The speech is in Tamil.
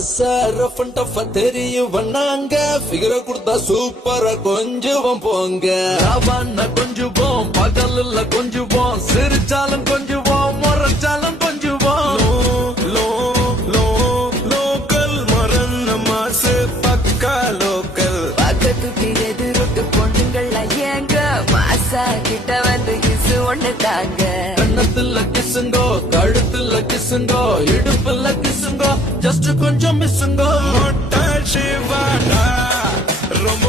ரஃப் அண்ட் டஃப் தெரியும் வண்ணாங்க ஃபிகரை கொடுத்தா சூப்பரா கொஞ்சுவோம் போங்க ராவான்னா கொஞ்சுவோம் பகல்ல கொஞ்சுவோம் சிரிச்சாலும் கொஞ்சுவோம் முறைச்சாலும் கொஞ்சுவோம் லோக்கல் மறந்த மாசு பக்கா லோக்கல் பக்கத்துக்கு எதிரொட்டு பொண்ணுங்கள் ஏங்க மாசா கிட்ட வந்து கிசு ஒண்ணு தாங்க கண்ணத்துல கிசுங்கோ கழுத்துல கிசுங்கோ இடுப்புல கிசுங்கோ ஜஸ்ட் கொஞ்சம் மிஸ்ஸுங்கோ மொட்டை சிவாடா ரொம்ப